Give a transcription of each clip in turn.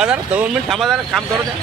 थांबा जरा 2 मिनिट थांबा जरा काम करू द्या.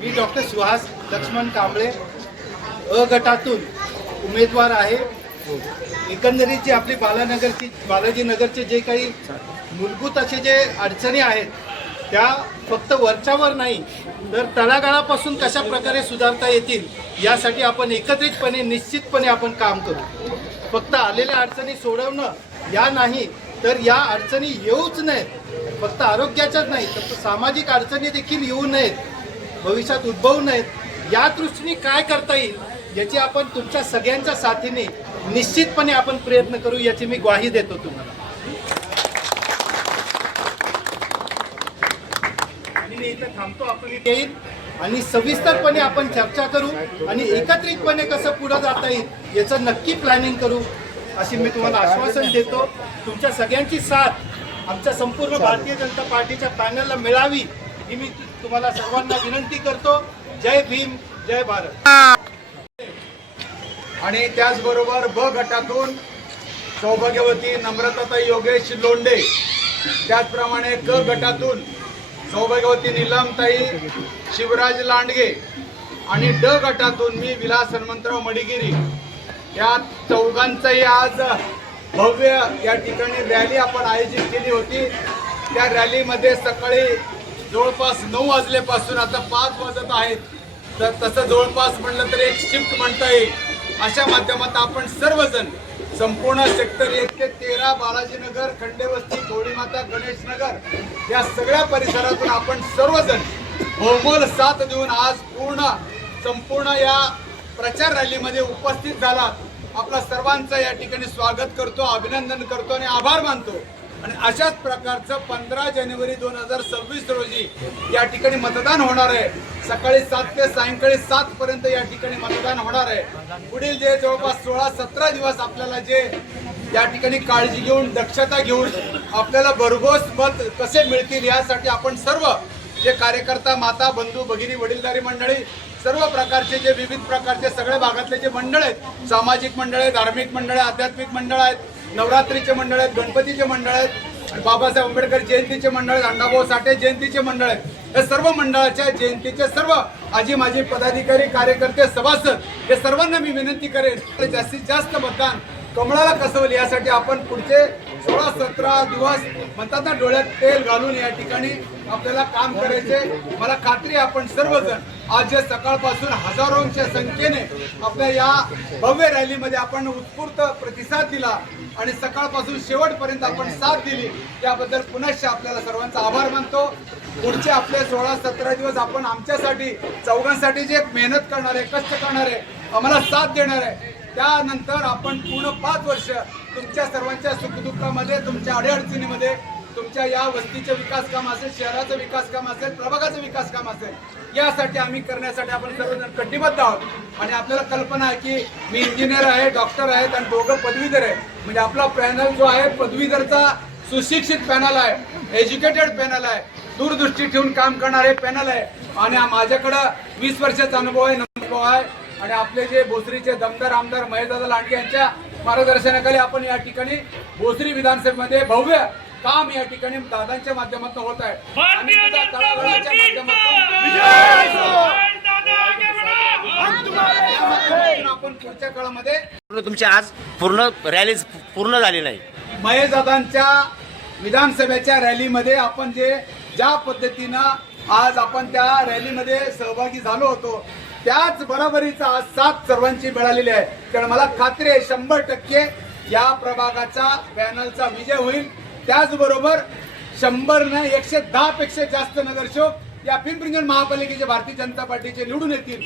मी डॉक्टर सुहास लक्ष्मण कांबळे अ गटातून उमेदवार आहे. एकंदरीत जी आपली बालाजीनगरचे जे काही मूलभूत असे जे अडचणी आहेत त्या फक्त वरच्यावर नाही तर तळागाळापासून कशा प्रकारे सुधारता येतील यासाठी आपण एकत्रितपणे निश्चितपणे आपण काम करू. फक्त आलेल्या अडचणी सोडवणं या नाही तर या अडचणी येऊच नयेत. फक्त आरोग्याच्याच नाही तर सामाजिक अडचणी देखील येऊ नयेत, भविष्यात उद्भवू नयेत. या दृष्टीने काय करता येईल याची आपण तुमच्या सगळ्यांच्या साथीने निश्चितपणे आपण प्रयत्न करू याची मी ग्वाही देतो तुम्हाला. आणि मी इथं थांबतो. आपण इथे येईल आणि सविस्तरपणे आपण चर्चा करू आणि एकत्रितपणे कसं पुढे जाता येईल याचं नक्की प्लॅनिंग करू अशी मी तुम्हाला आश्वासन देतो. तुमच्या सगळ्यांची साथ आमच्या संपूर्ण भारतीय जनता पार्टीच्या पॅनलला मिळावी ही मी तुम्हाला सर्वांना विनंती करतो. जय भीम, जय भारत. आणि त्याचबरोबर ब गटातून सौभाग्यवती नम्रताताई योगेश लोंढे, त्याचप्रमाणे क गटातून सौभाग्यवती नीलमताई शिवराज लांडगे आणि ड गटातून मी विलास हनुमंतराव मडिगिरी या चौघांचाही आज भव्य या ठिकाणी रॅली आपण आयोजित केली होती. त्या रॅलीमध्ये सकाळी जवळपास 9 वाजल्यापासून आता 5 वाजत आहेत तर तसं जवळपास म्हणलं तर एक शिफ्ट म्हणता येईल. अशा माध्यमात आपण सर्वजण संपूर्ण सेक्टर 1 ते 13 बालाजीनगर, खंडेवस्ती, गौरीमाता, गणेशनगर या सगळ्या परिसरातून आपण सर्वजण बहुमोल साथ देऊन आज संपूर्ण या प्रचार रॅलीमध्ये उपस्थित झाला. आपला सर्वांचं या ठिकाणी स्वागत करतो, अभिनंदन करतो आणि आभार मानतो. आणि अशाच प्रकारचं 15 जानेवारी 2026 रोजी या ठिकाणी मतदान होणार आहे. सकाळी 7 ते सायंकाळी 7 पर्यंत या ठिकाणी मतदान होणार आहे. पुढील जे जवळपास 16-17 दिवस आपल्याला जे या ठिकाणी काळजी घेऊन, दक्षता घेऊन आपल्याला भरघोस मत कसे मिळतील यासाठी आपण सर्व जे कार्यकर्ता, माता, बंधू, भगिनी, वडीलधारी मंडळी, सर्व प्रकारचे जे विविध प्रकारचे सगळ्या भागातले जे मंडळ आहेत, सामाजिक मंडळ आहेत, धार्मिक मंडळ, आध्यात्मिक मंडळ आहेत, नवरात्रीचे मंडळ आहेत, गणपतीचे मंडळ आहेत, बाबासाहेब आंबेडकर जयंतीचे मंडळ आहेत, अण्णाभाऊ साठे जयंतीचे मंडळ आहेत. या सर्व मंडळाच्या जयंतीचे सर्व आजी माजी पदाधिकारी, कार्यकर्ते, सभासद हे सर्वांना मी विनंती करेन जास्तीत जास्त मतदान कमळाला कसवली यासाठी आपण पुढचे 16-17 दिवस म्हणतात ना डोळ्यात तेल घालून या ठिकाणी आपल्याला काम करायचे. मला खात्री आहे आपण सर्वजण आज जे सकाळपासून हजारोंच्या संख्येने आपल्या या भव्य रॅलीमध्ये आपण उत्स्फूर्त प्रतिसाद दिला आणि सकाळपासून शेवटपर्यंत आपण साथ दिली त्याबद्दल पुनश्च आपल्याला सर्वांचा आभार मानतो. पुढचे आपले 16-17 दिवस आपण आमच्यासाठी चौघांसाठी जे मेहनत करणार आहे, कष्ट करणार आहे, आम्हाला साथ देणार आहे, त्यानंतर आपण पूर्ण 5 वर्ष तुमच्या सर्वांच्या सुखदुःखामध्ये, तुमच्या अडीअडचणीमध्ये, तुमच्या या वस्तीचे विकास काम असेल, शहराचं विकास काम असेल, प्रभागाचं विकास काम असेल, यासाठी आम्ही करण्यासाठी आपण सर्वजण कटिबद्ध आहोत. आणि आपल्याला कल्पना आहे की मी इंजिनियर आहे, डॉक्टर आहेत आणि दोघं पदवीधर आहे. म्हणजे आपला पॅनल जो आहे पदवीधरचा सुशिक्षित पॅनल आहे, एज्युकेटेड पॅनल आहे, दूरदृष्टी ठेवून काम करणारे पॅनल आहे. आणि माझ्याकडं 20 वर्षाचा अनुभव आहे आणि आपले जे भोसरीचे दमदार आमदार महेशदादा लांडगे यांच्या मार्गदर्शनाखाली आपण या ठिकाणी भोसरी विधानसभेमध्ये भव्य काम या ठिकाणी दादांच्या माध्यमातून होत आहे. आणि सुद्धा तळागाळाच्या माध्यमातून आपण पुढच्या काळामध्ये तुमची आज पूर्ण रॅली पूर्ण झाली नाही. महेशदादांच्या विधानसभेच्या रॅलीमध्ये आपण ज्या पद्धतीनं आज आपण त्या रॅलीमध्ये सहभागी झालो होतो त्याच बरोबरीचा आज साथ सर्वांची मिळालेली आहे. कारण मला खात्री आहे 100% या प्रभागाचा पॅनलचा विजय होईल. त्याचबरोबर 100 ने 110 पेक्षा जास्त नगरसेवक या पिंपरी चिंचवड महापालिकेचे भारतीय जनता पार्टीचे निवडून येतील.